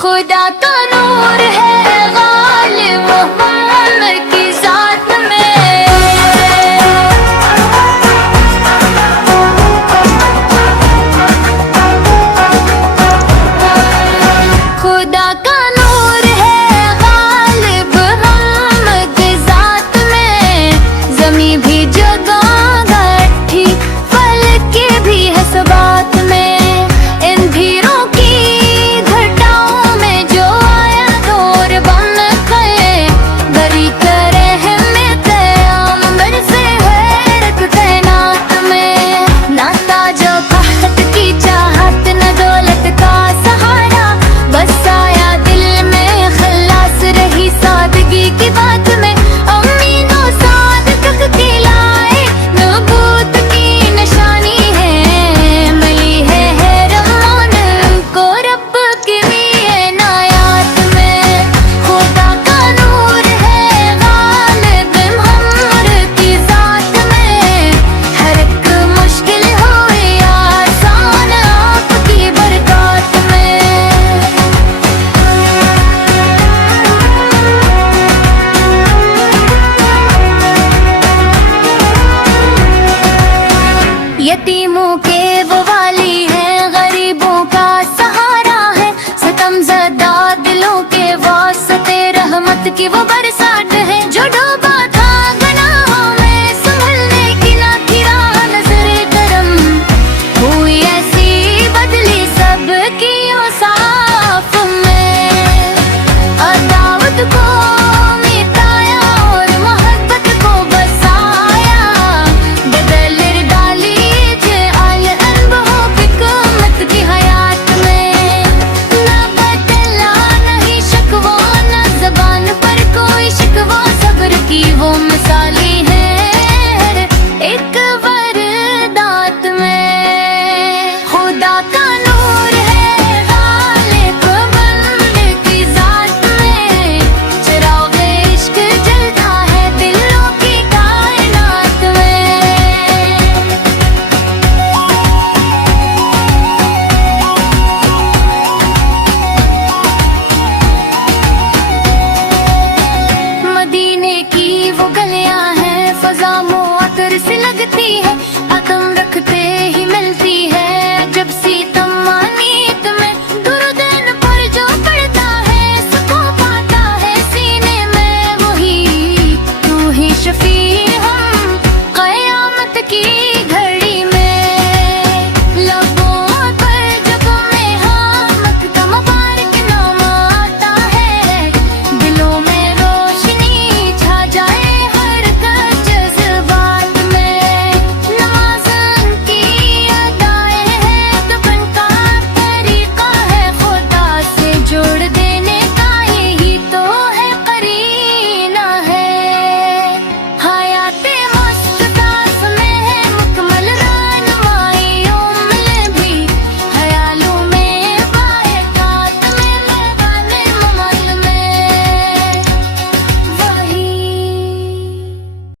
खुदा का नूर है गालिब मोहम्मद की जात में। खुदा का नूर है गालिब मोहम्मद की जात में। ज़मीं भी जगह गठी फलक भी है सबात में। यतीमों के वो वाली है, गरीबों का सहारा है। सितमज़दा दिलों के वास्ते रहमत की वो